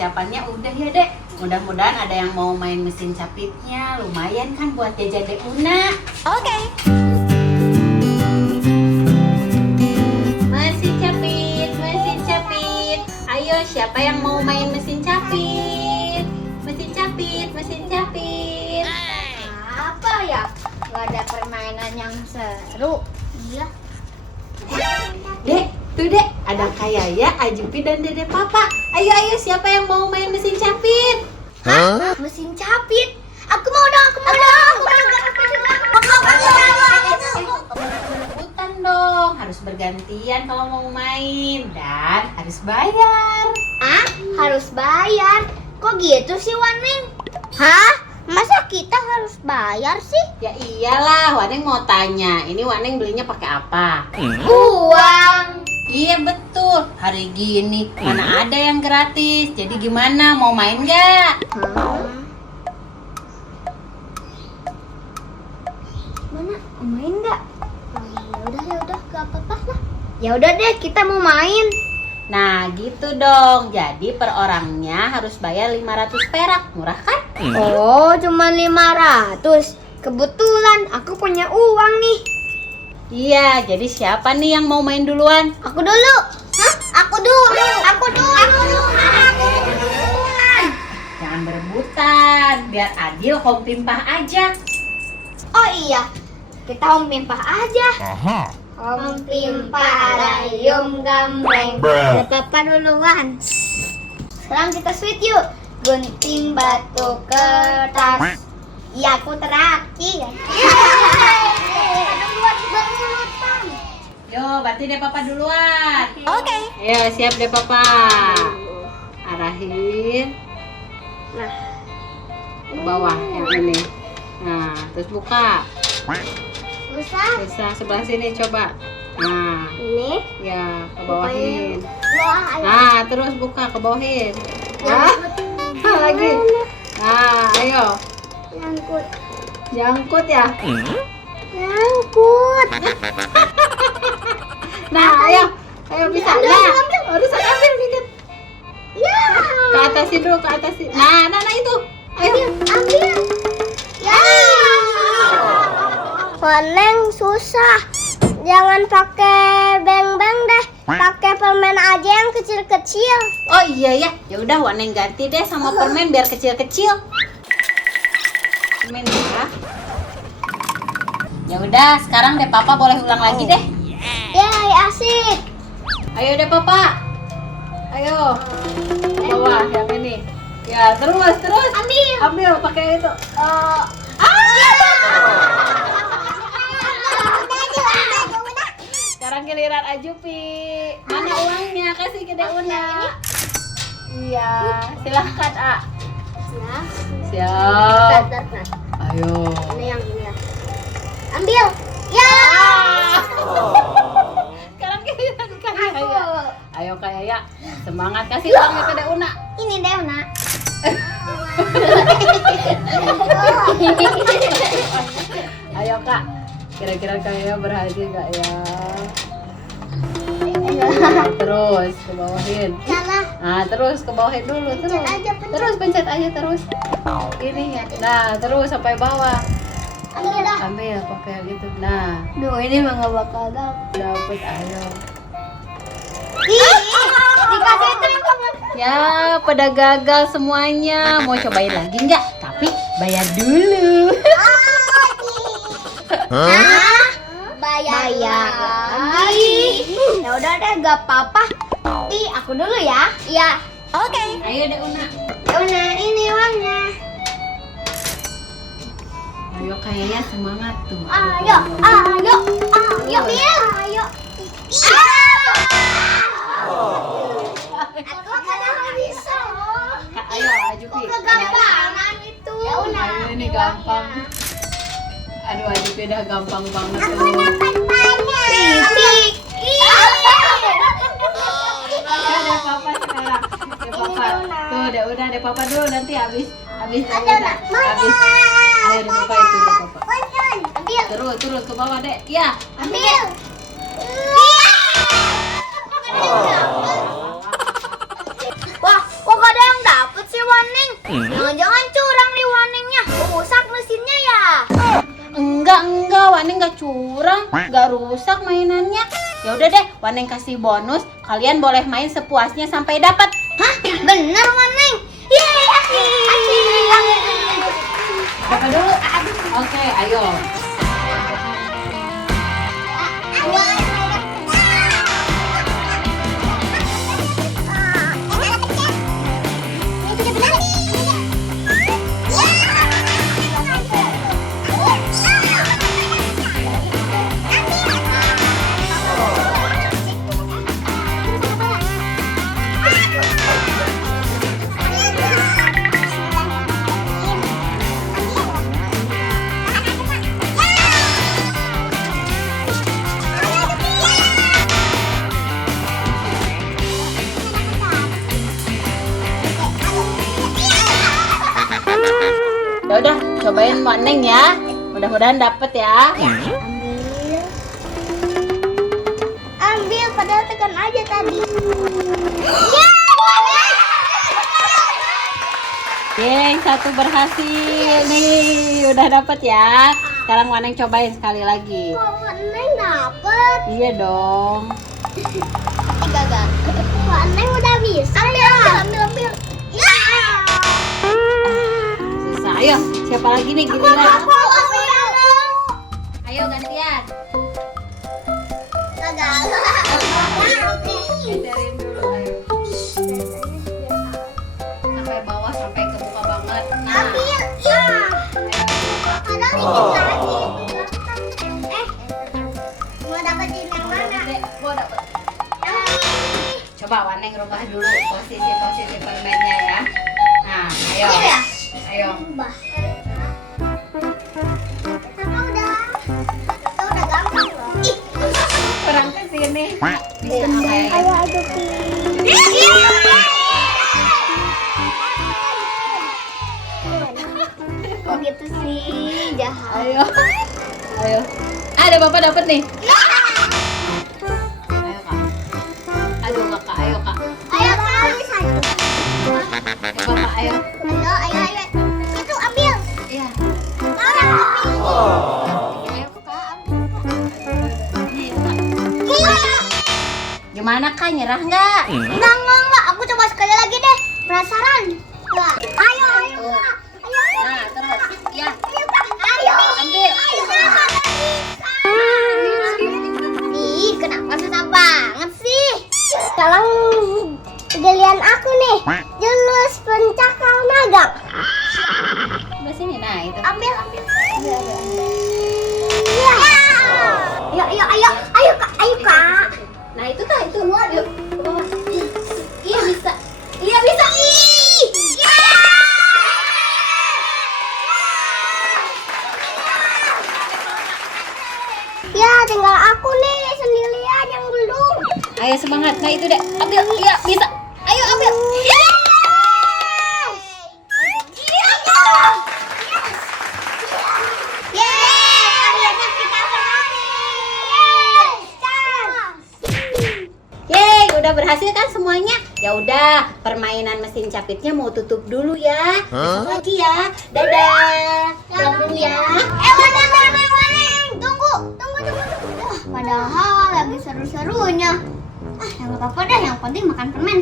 persiapannya udah ya Dek. Mudah-mudahan ada yang mau main mesin capitnya. Lumayan kan buat jajan Dek Una. Oke. Mesin capit, mesin capit. Ayo siapa yang mau main mesin capit? Mesin capit, mesin capit. Apa ya? Gak ada permainan yang seru. Iya. Dek, tuh Dek, ada Kayaya, Ajupi dan Dede Papa. Ayo siapa yang mau main mesin capit? Hah? Mesin capit? Aku mau dong, aku mau dong. Rebutan dong, harus bergantian kalau mau main dan harus bayar. Ah, harus bayar? Kok gitu sih, Waning? Hah? Masa kita harus bayar sih? Ya iyalah, Waneng mau tanya, ini Waneng belinya pakai apa? Uang. Iya betul, hari gini mana ada yang gratis. Jadi gimana, mau main nggak? Mana? Main nggak? Ya udah, gak apa-apa lah. Ya udah deh, kita mau main. Nah gitu dong, jadi per orangnya harus bayar 500 perak, murah kan? Oh, cuma 500. Kebetulan aku punya uang nih. Iya, jadi siapa nih yang mau main duluan? Aku dulu. Hah? Aku dulu. Aku dulu. Jangan berebutan, biar adil home pimpah aja. Oh iya, kita om pimpah aja. Om pimpah rayum gambreng. Ada papa duluan. Sekarang kita sweet yuk. Gunting batu kertas. Iya, aku terakhir. Yo, berarti deh papa duluan. Oke. Ayo, siap deh papa. Arahin Nah, ke bawah yang ini. Nah, terus buka. usah. Sebelah sini coba. Nah, Ini. ya ke bawahin. Wah, ayo. Nah, terus buka ke bawahin. Nah, lagi. Nah, ayo. Nyangkut. Jangkut ya. Nyangkut. Nah, ayo. Ayo bisa. Nah, harus ambil dikit. Ya. Ke atasin dulu, ke atasin. Nah, itu. Ayo. Ambil. Ya. Koneng susah. Jangan pakai beng-beng deh. Pakai permen aja yang kecil-kecil. Oh iya ya. Ya udah Waneng ganti deh sama permen biar kecil-kecil. Permen ya. Ya udah, sekarang deh Papa boleh ulang lagi deh. Yeay, asik. Ayo deh Papa. Ayo. Ke bawah yang ini. Ya, terus. Ambil. Ambil pakai itu. Sekarang giliran Ajupi. Mana uangnya? Kasih ke Dek Una. Iya, silahkan A. Siap. Ayo. Ini yang ini ya. Ambil. Ya. Sekarang giliran Kayaya. Aku. Ayo Kayaya, semangat kasih uangnya ke Dek Una. Ini Deuna. Ayo Kak, kira-kira Kayaya berhasil gak ya? Terus ke bawahin. Salah. Nah, terus ke bawahin dulu, terus. Terus pencet aja terus. Ini ya. Nah, terus sampai bawah. Ambil dah. Ambil pakai gitu. Nah, Duh, ini mah gak bakal dapet ayo. Dikasih itu. Ya, pada gagal semuanya. Mau cobain lagi nggak? Tapi bayar dulu. Bayar lagi. Ya udah deh, gak apa-apa. Tapi aku dulu ya. Iya. Oke. Ayo Dek Una. Una, ini uangnya. Ayo kayaknya semangat tuh. Ayo. Bil. Ayo. Aku kan bisa. Kak, ayo Ajupi. Kegampangan itu. Ya udah. Ayo ini gampang. Aduh Ajupi udah gampang banget tuh. Dapat banyak. Titik. Ada papa sekarang. Ada papa. Tuh udah ada papa dulu nanti habis Ada habis. Ayo ada papa itu ada papa. Ambil. Terus ke bawah Dek. Ya, Ambil. Wah, kok gak ada yang nggak rusak mainannya. Ya udah deh, Waneng kasih bonus. Kalian boleh main sepuasnya sampai dapat. Hah? Bener, Waneng. Yeay, asik. Siapa dulu? Oke, ayo. Ya udah, cobain Waneng ya. Mudah-mudahan dapet ya. Ambil, padahal tekan aja tadi. Yeay, satu berhasil nih. Udah dapet ya. Sekarang Waneng cobain sekali lagi. Waneng dapet. Iya dong. Gagal. Waneng udah bisa. Ambil. Ya. Susah. Ayo, siapa lagi nih giliran? Ayo gantian. Gagal. Geserin dulu, ayo. Sampai bawah, sampai ke muka banget. Nah, Ambil. Ya. Padahal dikit lagi. Mau dapetin yang mana? Dek, gua dapet. Coba Waneng rubah dulu posisi permennya ya. Nah, ayo. Ayo. Ubah. Udah gampang loh. Kurang ke sini. Bisa kayak Ayo adukin. Kok gitu sih, jahat. Ayo. Ayo. Ada Bapak dapet nih. Ayo Kak. Aduh Kakak, ayo Kak. Ayo kali satu. Ayo Bapak, ayo. Ayo. Itu ambil. Iya. Orang ambil. Ayo. Kak, Nih, Kak. ambil. Gimana Kak, nyerah nggak? Enggak. Aku coba sekali lagi deh. Penasaran. Enggak. Ayo, Kak. Ayo. Nah, terus. Ya. Ayo, Kak. Ayo. Ambil. Ih, kenapa susah banget sih? Sekarang giliran aku nih. Jurus pencakal naga. Udah sini, nah itu. Ambil. Ya. Ayo, Kak. Nah itu Kak, itu. Yuk. Ke bawah. Iya bisa. Iya bisa. Ya. Ya, tinggal aku nih sendirian yang belum. Ayo semangat. Nah itu deh. Ambil. Iya bisa. Ayo ambil. Yes. Akhirnya kita berhasil. Yeay, udah berhasil kan semuanya? Ya udah, permainan mesin capitnya mau tutup dulu ya. Besok lagi ya. Dadah. Pulang dulu ya. Waneng. Tunggu. Padahal lagi seru-serunya. Yang nggak apa-apa deh, yang penting makan permen.